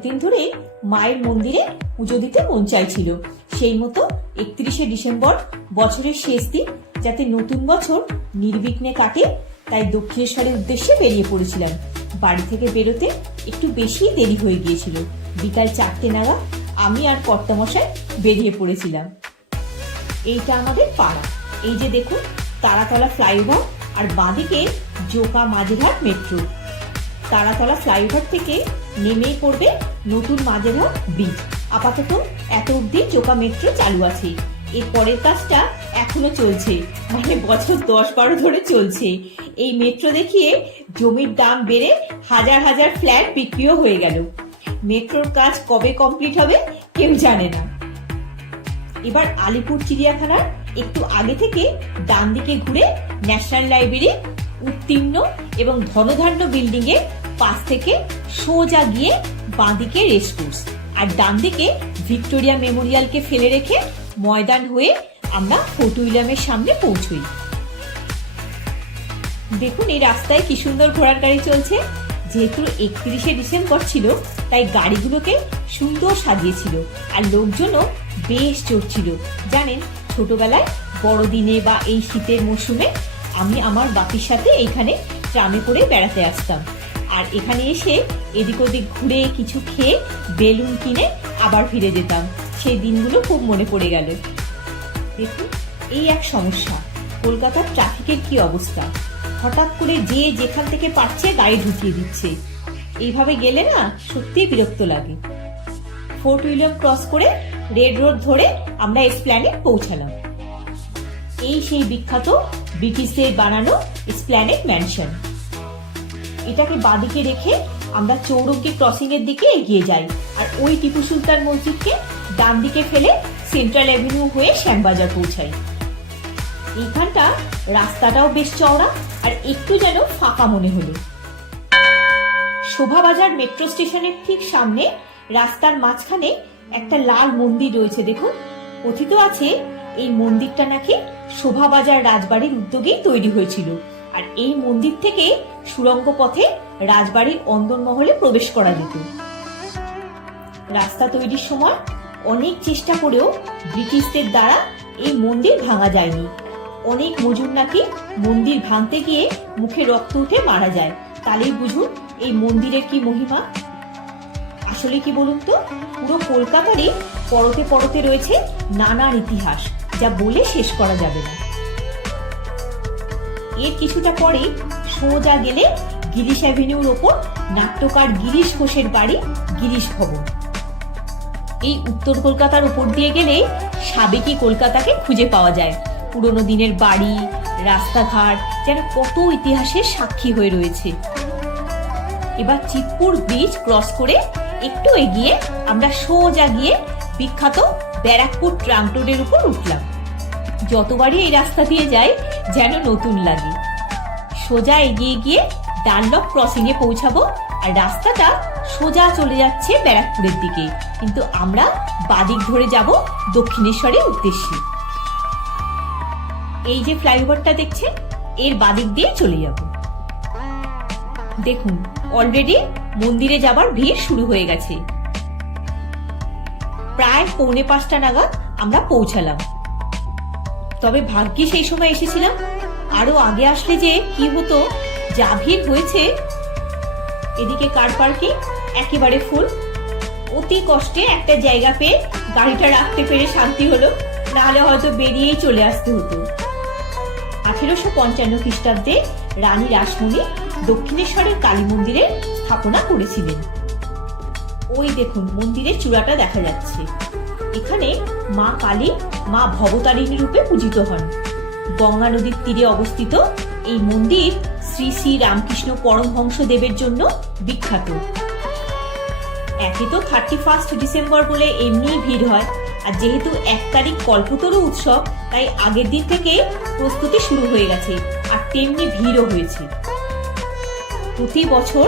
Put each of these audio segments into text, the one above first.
অনেকদিন ধরে মায়ের মন্দিরে পুজো দিতে মন চাইছিল। সেই মতো 31শে ডিসেম্বর, বছরের শেষ দিন, যাতে নতুন বছর নির্বিঘ্নে কাটে, তাই দক্ষিণেশ্বরের উদ্দেশ্যে বেরিয়ে পড়েছিলাম। বাড়ি থেকে বেরোতে একটু বেশি দেরি হয়ে গিয়েছিল। বিকাল 4টে নাগাদ আমি আর কর্তামশাই বেরিয়ে পড়েছিলাম। এইটা আমাদের পাড়া। এই যে দেখুন, তারাতলা ফ্লাইওভার আর বাঁদিকে জোকা মাঝেরহাট মেট্রো। তারাতলা ফ্লাইওভার থেকে নেমেই পড়বে নতুন মাঝেরহাট ব্রিজ। আপাতত এত অব্দি জোকা মেট্রো চালু আছে। এর পরের কাজটা এখনো চলছে, মানে বছর 10-12 ধরে চলছে। এই মেট্রো দেখিয়ে জমির দাম বেড়ে হাজার হাজার ফ্ল্যাট বিক্রিও হয়ে গেল। মেট্রোর কাজ কবে কমপ্লিট হবে কেউ জানে না। এবার আলিপুর চিড়িয়াখানার একটু আগে থেকে ডান দিকে ঘুরে ন্যাশনাল লাইব্রেরি, উত্তীর্ণ এবং ধনধান্য বিল্ডিং এর পাশ থেকে সোজা গিয়ে বাঁদিকে রেসকোর্স আর ডান দিকে ভিক্টোরিয়া মেমোরিয়ালকে ফেলে রেখে ময়দান হয়ে আমরা ফোর্ট উইলিয়ামের সামনে পৌঁছই। দেখুন, এই রাস্তায় কি সুন্দর ঘোড়ার গাড়ি চলছে। যেহেতু 31শে ডিসেম্বর ছিল, তাই গাড়িগুলোকে সুন্দর সাজিয়েছিল আর লোকজনও বেশ চড়ছিল। জানেন, ছোটবেলায় বড়দিনে বা এই শীতের মৌসুমে আমি আমার বাপির সাথে এইখানে ট্রামে করে বেড়াতে আসতাম, আর এখানে এসে এদিক ওদিক ঘুরে কিছু খেয়ে বেলুন কিনে আবার ফিরে যেতাম। সেই দিনগুলো খুব মনে পড়ে গেল। দেখুন, এই এক সমস্যা, কলকাতার ট্রাফিকের কি অবস্থা। হঠাৎ করে যে যেখান থেকে পারছে গাড়ি ঢুকিয়ে দিচ্ছে। এইভাবে গেলে না সত্যিই বিরক্ত লাগে। ফোর্ট উইলিয়াম ক্রস করে রেড রোড ধরে আমরা এসপ্ল্যানেড পৌঁছালাম। এই সেই বিখ্যাত ব্রিটিশদের বানানো এসপ্ল্যানেড ম্যানশন। এটাকে বাঁদিকে রেখে আমরা চৌরঙ্গি ক্রসিং এর দিকে এগিয়ে যাই, আর ওই টিপু সুলতান মসজিদকে ডান দিকে ফেলে সেন্ট্রাল অ্যাভিনিউ হয়ে শ্যামবাজার পৌঁছাই। এইখানটা রাস্তাটাও বেশ চওড়া আর একটু যেন ফাঁকা মনে হলো। শোভাবাজার মেট্রো স্টেশনের ঠিক সামনে রাস্তার মাঝখানে একটা লাল মন্দির রয়েছে। দেখুন, কথিত আছে এই মন্দিরটা নাকি শোভাবাজার রাজবাড়ির উদ্যোগেই তৈরি হয়েছিল, আর এই মন্দির থেকে সুড়ঙ্গ পথে রাজবাড়ির অন্দরমহলে প্রবেশ করা যেত। রাস্তা তৈরির সময় অনেক চেষ্টা করেও ব্রিটিশদের দ্বারা এই মন্দির ভাঙা যায়নি। অনেক মজুর নাকি মন্দির ভাঙতে গিয়ে মুখে রক্ত উঠে মারা যায়। তাহলেই বুঝুন এই মন্দিরের কি মহিমা। আসলে কি বলুন তো, পুরো কলকাতারই পরতে পরতে রয়েছে নানান ইতিহাস, যা বলে শেষ করা যাবে না। এর কিছুটা পরে সোজা গেলে গিরিশ অ্যাভিনিউর ওপর নাট্যকার গিরিশ ঘোষের বাড়ি গিরিশ ভবন। এই উত্তর কলকাতার উপর দিয়ে গেলে সাবেকি কলকাতাকে খুঁজে পাওয়া যায়। পুরনো দিনের বাড়ি, রাস্তাঘাট যেন কত ইতিহাসের সাক্ষী হয়ে রয়েছে। এবার চিৎপুর ব্রিজ ক্রস করে একটু এগিয়ে আমরা সোজা গিয়ে বিখ্যাত ব্যারাকপুর ট্রাঙ্ক রোডের উপর উঠলাম। যতবারই এই রাস্তা দিয়ে যাই যেন নতুন লাগে। সোজা এগিয়ে গিয়ে ডানলপ ক্রসিং এ পৌঁছাবো, আর রাস্তাটা সোজা চলে যাচ্ছে ব্যারাকপুরের দিকে, কিন্তু আমরা বাদিক ধরে যাব দক্ষিণেশ্বরের উদ্দেশ্যে। এই যে ফ্লাইওভারটা দেখছেন, এর বাদিক দিয়ে চলে যাব। দেখুন, অলরেডি মন্দিরে যাবার ভিড় শুরু হয়ে গেছে। প্রায় 4:45 নাগাদ আমরা পৌঁছালাম। তবে ভাগ্যে সেই সময় এসেছিলাম, আরো আগে আসলে যে কি হতো, যা ভিড় হয়েছে। এদিকে কার পার্কিং একেবারে ফুল। অতি কষ্টে একটা জায়গা পেয়ে গাড়িটা রাখতে পেরে শান্তি হলো, নাহলে হয়তো বেরিয়েই চলে আসতে হতো। 1855 খ্রিস্টাব্দে রানী রাসমণি দক্ষিণেশ্বরের কালী মন্দিরের স্থাপনা করেছিলেন। ওই দেখুন, মন্দিরের চূড়াটা দেখা যাচ্ছে। এখানে মা কালী মা ভবতারিণী রূপে পূজিত হন। গঙ্গা নদীর তীরে অবস্থিত এই মন্দির শ্রী শ্রী রামকৃষ্ণ পরমহংস দেবের জন্য বিখ্যাত। একে তো 31 ডিসেম্বর বলে এমনি ভিড় হয়, আর যেহেতু 1 তারিখ কল্পতরু উৎসব, তাই আগের দিন থেকে প্রস্তুতি শুরু হয়ে গেছে, আর তেমনি ভিড়ও হয়েছে। প্রতি বছর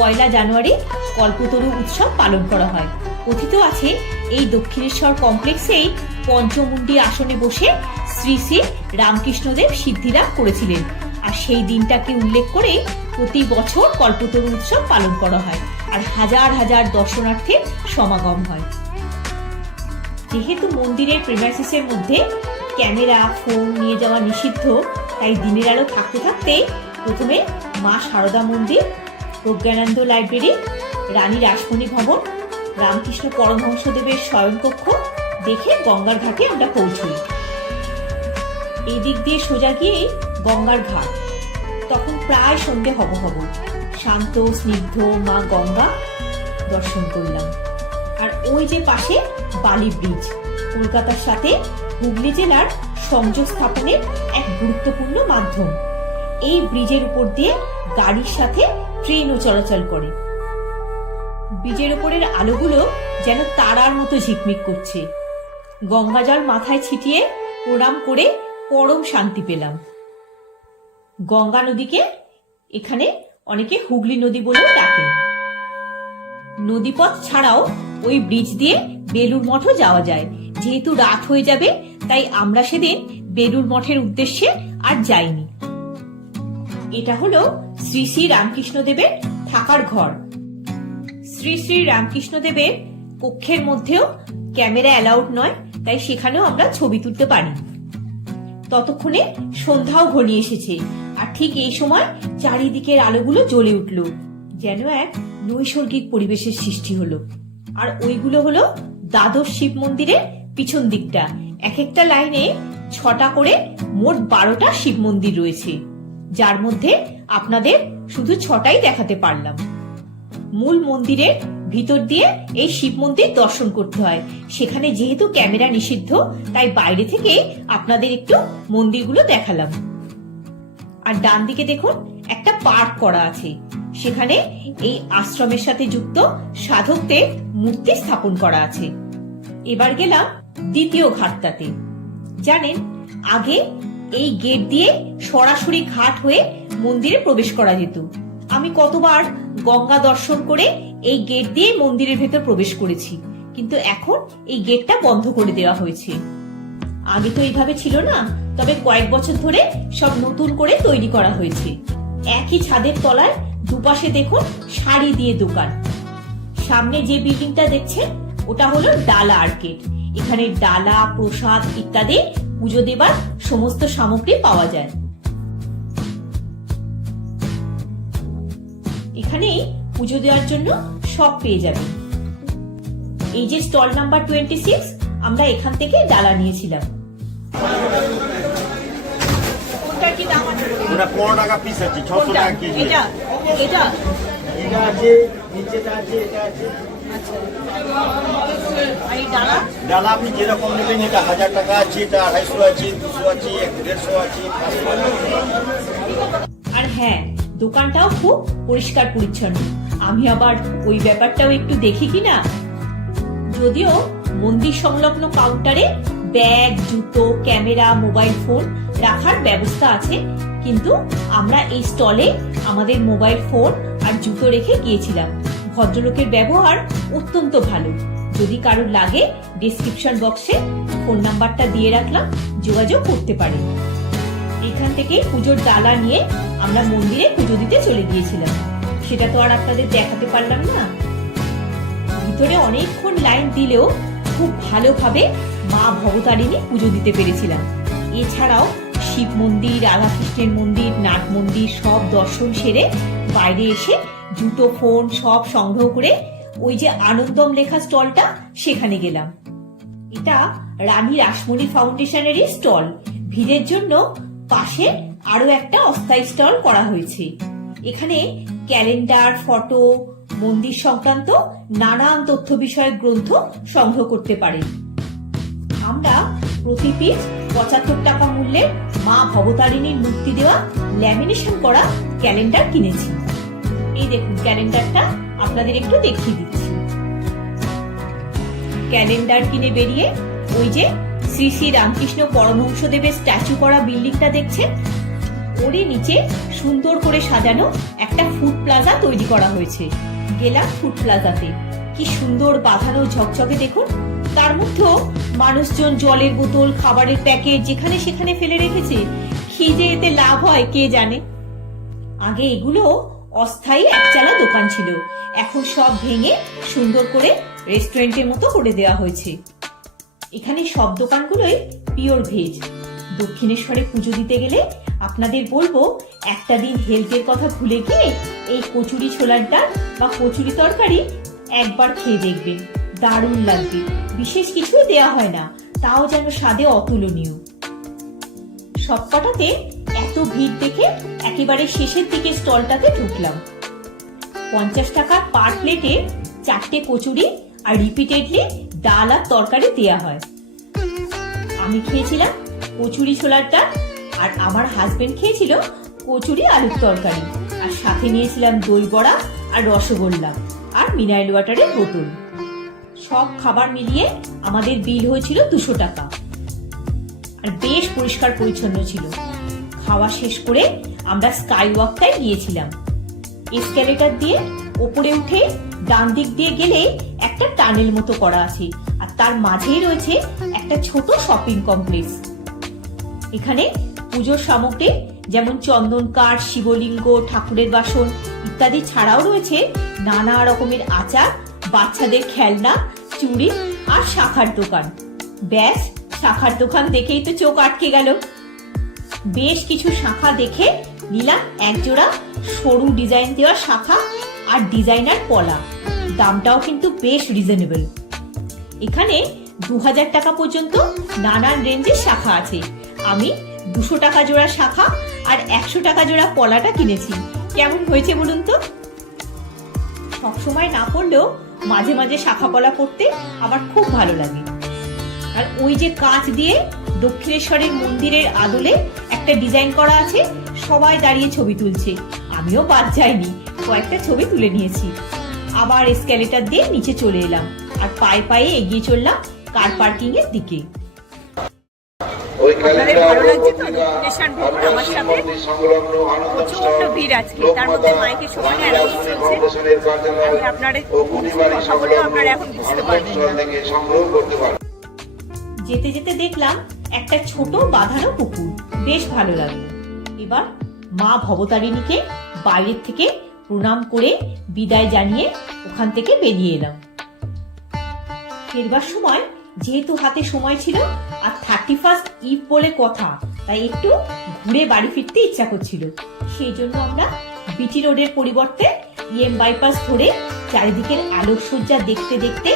1 জানুয়ারি কল্পতরু উৎসব পালন করা হয়। কথিত আছে এই দক্ষিণেশ্বর কমপ্লেক্সেই পঞ্চমুণ্ডী আসনে বসে শ্রী শ্রী রামকৃষ্ণদেব সিদ্ধিলাভ করেছিলেন, আর সেই দিনটাকে উল্লেখ করে প্রতি বছর কল্পতরু উৎসব পালন করা হয় আর হাজার হাজার দর্শনার্থীর সমাগম হয়। যেহেতু মন্দিরের প্রেমাইসিসের মধ্যে ক্যামেরা ফোন নিয়ে যাওয়া নিষিদ্ধ, তাই দিনের আলো থাকতে থাকতেই প্রথমে মা সারদা মন্দির, প্রজ্ঞানন্দ লাইব্রেরি, রানী রাসমণি ভবন, রামকৃষ্ণ পরমহংসদেবের শয়নকক্ষ দেখে গঙ্গার ঘাটে আমরা পৌঁছই। এই দিক দিয়ে সোজা গিয়েই গঙ্গার ঘাট। তখন প্রায় সন্ধ্যে হব হব। শান্ত স্নিগ্ধ মা গঙ্গা দর্শন করলাম। আর ওই যে পাশে বালি ব্রিজ, কলকাতার সাথে হুগলি জেলার সংযোগ স্থাপনের এক গুরুত্বপূর্ণ মাধ্যম। এই ব্রিজের উপর দিয়ে গাড়ির সাথে ট্রেনও চলাচল করে। ব্রিজের উপরের আলোগুলো যেন তারার মতো ঝিকমিক করছে। গঙ্গা জল মাথায় ছিটিয়ে প্রণাম করে পরম শান্তি পেলাম। গঙ্গা নদীকে এখানে অনেকে হুগলি নদী বলেও ডাকেন। নদীপথ ছাড়াও ওই ব্রিজ দিয়ে বেলুড় মঠও যাওয়া যায়। যেহেতু রাত হয়ে যাবে, তাই আমরা সেদিন বেলুড় মঠের উদ্দেশ্যে আর যাইনি। এটা হলো শ্রী শ্রী রামকৃষ্ণদেবের থাকার ঘর। শ্রী শ্রী রামকৃষ্ণদেবের কক্ষের মধ্যেও ক্যামেরা অ্যালাউড নয়, তাই সেখানেও আমরা ছবি তুলতে পারি। ততক্ষণে সন্ধ্যাও ঘনিয়ে এসেছে, আর ঠিক এই সময় চারিদিকের আলোগুলো জ্বলে উঠল, যেন এক নৈসর্গিক পরিবেশের সৃষ্টি হলো। আর ওইগুলো হলো দ্বাদশ শিব মন্দিরের পিছন দিকটা। এক একটা লাইনে 6টা করে মোট 12টা শিব মন্দির রয়েছে, যার মধ্যে আপনাদের শুধু 6টাই দেখাতে পারলাম। মূল মন্দিরের ভিতর দিয়ে এই শিব মন্দির দর্শন করতে হয়। সেখানে যেহেতু ক্যামেরা নিষিদ্ধ, তাই বাইরে থেকে আপনাদের একটু মন্দিরগুলো দেখালাম। আর ডান দিকে দেখুন একটা পার্ক করা আছে, সেখানে এই আশ্রমের সাথে যুক্ত সাধকদের মূর্তি স্থাপন করা আছে। এবার গেলাম দ্বিতীয় ঘাটটাতে। জানেন, আগে এই গেট দিয়ে সরাসরি ঘাট হয়ে মন্দিরে প্রবেশ করা যেত। আমি কতবার গঙ্গা দর্শন করে এই গেট দিয়ে মন্দিরের ভেতর প্রবেশ করেছি, কিন্তু এখন এই গেটটা বন্ধ করে দেওয়া হয়েছে। আগে তো এইভাবে ছিল না, তবে কয়েক বছর ধরে সব নতুন করে তৈরি করা হয়েছে। একই ছাদের তলায় দুপাশে দেখুন সারি দিয়ে দোকান। সামনে যে বিল্ডিংটা দেখছেন ওটা হলো ডালা আর্কেড। এখানে ডালা, প্রসাদ ইত্যাদি পুজো দেবার সমস্ত সামগ্রী পাওয়া যায়। এখানেই পুজো দেওয়ার জন্য সব পেয়ে যাবেন। এই যে স্টল নাম্বার 26, আমরা এখান থেকে ডালা নিয়েছিলাম। কোনটার কি দাম আছে? ওটা 15 টাকা পিস আছে, 600 টাকা কেজি। এটা এটা এটা আছে, নিচেটা আছে, এটা আছে। আচ্ছা, আর এই ডালা ডালা আপনি যেরকম নেবেন, এটা 1000 টাকা আছে, এটা 250 আছে, 200 আছে, 150 আছে, 500 আছে। আর হ্যাঁ, দোকানটাও খুব পরিষ্কার পরিচ্ছন্ন। আমি আবার ওই ব্যাপারটাও একটু দেখি কিনা। যদিও মন্দির সংলগ্ন কাউন্টারে ব্যাগ, জুতো, ক্যামেরা, মোবাইল ফোন রাখার ব্যবস্থা আছে, কিন্তু আমরা এই স্টলে আমাদের মোবাইল ফোন আর জুতো রেখে গিয়েছিলাম। ভদ্রলোকের ব্যবহার অত্যন্ত ভালো। যদি কারোর লাগে, ডেসক্রিপশন বক্সে ফোন নাম্বারটা দিয়ে রাখলাম, যোগাযোগ করতে পারেন। এখান থেকে পুজোর ডালা নিয়ে আমরা মন্দিরে পুজো দিতে চলে গিয়েছিলাম। সেটা তো আর আপনাদের দেখাতে পারলাম না। ভিতরে অনেকক্ষণ লাইন দিলেও খুব ভালোভাবে মা ভবতারিণী পুজো দিতে পেরেছিলাম। এছাড়াও শিব মন্দির, রাধাকৃষ্ণের মন্দির, নাট মন্দির সব দর্শন সেরে বাইরে এসে জুতো, ফোন সব সংগ্রহ করে ওই যে আনন্দম লেখা স্টলটা, সেখানে গেলাম। এটা রানী রাসমণি ফাউন্ডেশনেরই স্টল। ভিড়ের জন্য পাশে আরো একটা অস্থায়ী স্টল করা হয়েছে। এখানে ক্যালেন্ডার, ফটো, মন্দির সংক্রান্ত নানান তথ্য বিষয়ক গ্রন্থ সংগ্রহ করতে পারেন। আমরা প্রতি পিস 75 টাকা মূল্যের মা ভবতারিণীর মূর্তি দেওয়া ল্যামিনেশন করা ক্যালেন্ডার কিনেছি। এই দেখুন ক্যালেন্ডারটা আপনাদের একটু দেখিয়ে দিচ্ছি। ক্যালেন্ডার কিনে বেরিয়ে ওই যে শ্রী শ্রী রামকৃষ্ণ পরমহংসদেবের স্ট্যাচু করা বিল্ডিংটা দেখছেন, ওরই নিচে সুন্দর করে সাজানো একটা ফুড প্লাজা তৈরি করা হয়েছে। গেলাম ফুড প্লাজাতে, কি সুন্দর বাঁধানো ঝকঝকে দেখুন। তার মধ্যেও মানুষজন জলের বোতল, খাবারের প্যাকেট যেখানে সেখানে ফেলে রেখেছে। কি যে এতে লাভ হয় কে জানে। আগে এগুলো অস্থায়ী একচালা দোকান ছিল, এখন সব ভেঙে সুন্দর করে রেস্টুরেন্টের মতো করে দেওয়া হয়েছে। এখানে সব দোকানগুলোই পিওর ভেজ। দক্ষিণেশ্বরে পুজো দিতে গেলে আপনাদের বলবো একটা দিন হেলথের কথা ভুলে গিয়ে এই কচুরি ছোলার ডাল বা কচুরি তরকারি একবার খেয়ে দেখবেন, দারুণ লাগবে। বিশেষ কিছুই দেয়া হয় না, তাও যেন স্বাদে অতুলনীয়। সবকটাতে এত ভিড় দেখে একেবারে শেষের দিকে স্টলটাতে ঢুকলাম। 50 টাকা পার প্লেটে 4টে কচুরি আর রিপিটেডলি ডাল আর তরকারি দেয়া হয়। আমি খেয়েছিলাম কচুরি ছোলার ডাল, আর আমার হাজবেন্ড খেয়েছিল কচুরি আলুর তরকারি, আর সাথে নিয়েছিলাম দই বড়া আর রসগোল্লা আর মিনারেল ওয়াটারের বোতল। সব খাবার মিলিয়ে আমাদের বিল হয়েছিল 200 টাকা, আর বেশ পরিষ্কার পরিচ্ছন্ন ছিল। খাওয়া শেষ করে আমরা স্কাই ওয়াকটায় গিয়েছিলাম। এসকেলেটর দিয়ে ওপরে উঠে ডান দিক দিয়ে গেলে একটা টানেল মতো করা আছে, আর তার মাঝেই রয়েছে একটা ছোট শপিং কমপ্লেক্স। এখানে পুজোর সামগ্রী যেমন চন্দন কাঠ, শিবলিঙ্গ, ঠাকুরের বাসন ইত্যাদি ছাড়াও রয়েছে নানা রকমের আচার, বাচ্চাদের খেলনা, চুড়ি আর শাখার দোকান। ব্যাস, শাখার দোকান দেখেই তো চোখ আটকে গেল। বেশ কিছু শাখা দেখে নিলাম একজোড়া সরু ডিজাইন দেওয়া শাখা আর ডিজাইনার পলা। দামটাও কিন্তু বেশ রিজনেবল। এখানে 2000 টাকা পর্যন্ত নানান রেঞ্জের শাখা আছে। আমি 200 টাকা জোড়া শাখা আর 100 টাকা জোড়া পলাটা কিনেছি। কেমন হয়েছে বলুন তো? সবসময় না পড়লেও মাঝে মাঝে শাখা পলা পড়তে আমার খুব ভালো লাগে। আর ওই যে কাঁচ দিয়ে দক্ষিণেশ্বরের মন্দিরের আদলে একটা ডিজাইন করা আছে, সবাই দাঁড়িয়ে ছবি তুলছে, আমিও বাদ যাইনি, কয়েকটা ছবি তুলে নিয়েছি। আবার এসকেলেটর দিয়ে নিচে চলে এলাম আর পায়ে পায়ে এগিয়ে চললাম কার পার্কিং এর দিকে। আপনাদের ভালো লাগছে তো দক্ষিণেশ্বর ভ্রমণ আমার সাথে? প্রচন্ড ভিড় আজকে, তার মধ্যে মাইকের সমানে অ্যানাউন্স চলছে। আমি আপনাদের কথা বলেও আপনারা এখন বুঝতে পারবেন না। যেতে যেতে দেখলাম একটা ছোট বাঁধানো পুকুর, বেশ ভালো লাগলো। এবার মা ভবতারিণীকে বাইরের থেকে প্রণাম করে বিদায় জানিয়ে ওখান থেকে বেরিয়ে এলাম। ফেরবার সময় যেহেতু হাতে সময় ছিল আর 31st ইভ বলে কথা, তাই একটু ঘুরে বাড়ি ফিরতে ইচ্ছা করছিল। সেই জন্য আমরা বিটি রোডের পরিবর্তে ইএম বাইপাস ধরে চারিদিকের আলোকসজ্জা দেখতে দেখতে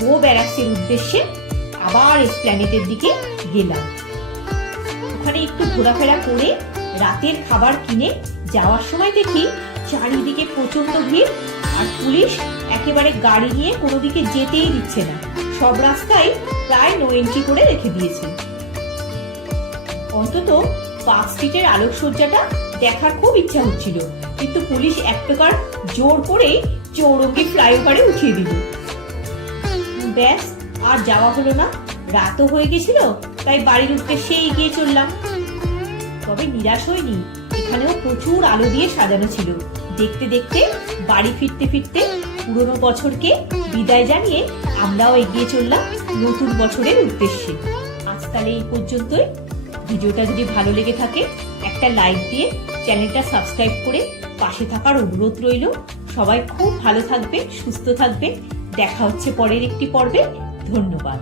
গো ব্যারাক্সের উদ্দেশ্যে আবার এসপ্ল্যানেটের দিকে গেলাম। ওখানে একটু ঘোরাফেরা করে রাতের খাবার কিনে যাওয়ার সময় দেখি চারিদিকে প্রচন্ড ভিড়, আর পুলিশ একেবারে গাড়ি নিয়ে কোনো দিকে যেতেই দিচ্ছে না। সব রাস্তায় প্রায় নো এন্ট্রি করে রেখে দিয়েছে। অন্তত পার্ক স্ট্রিটের আলোকসজ্জাটা দেখার খুব ইচ্ছা হচ্ছিল, কিন্তু পুলিশ এক প্রকার জোর করে চৌরঙ্গি ফ্লাইওভারে উঠিয়ে দিল। ব্যাস, আর যাওয়া হলো না। রাতও হয়ে গেছিল, তাই বাড়ির উদ্দেশ্যে এগিয়ে চললাম। তবে নিরাশ হয়নি, এখানেও প্রচুর আলো দিয়ে সাজানো ছিল। দেখতে দেখতে বাড়ি ফিরতে ফিরতে পুরনো বছরকে বিদায় জানিয়ে আমরাও এগিয়ে চললাম নতুন বছরের উদ্দেশ্যে। আজ তাহলে এই পর্যন্তই। ভিডিওটা যদি ভালো লেগে থাকে একটা লাইক দিয়ে চ্যানেলটা সাবস্ক্রাইব করে পাশে থাকার অনুরোধ রইল। সবাই খুব ভালো থাকবে, সুস্থ থাকবে। দেখা হচ্ছে পরের একটি পর্বে। ধন্যবাদ।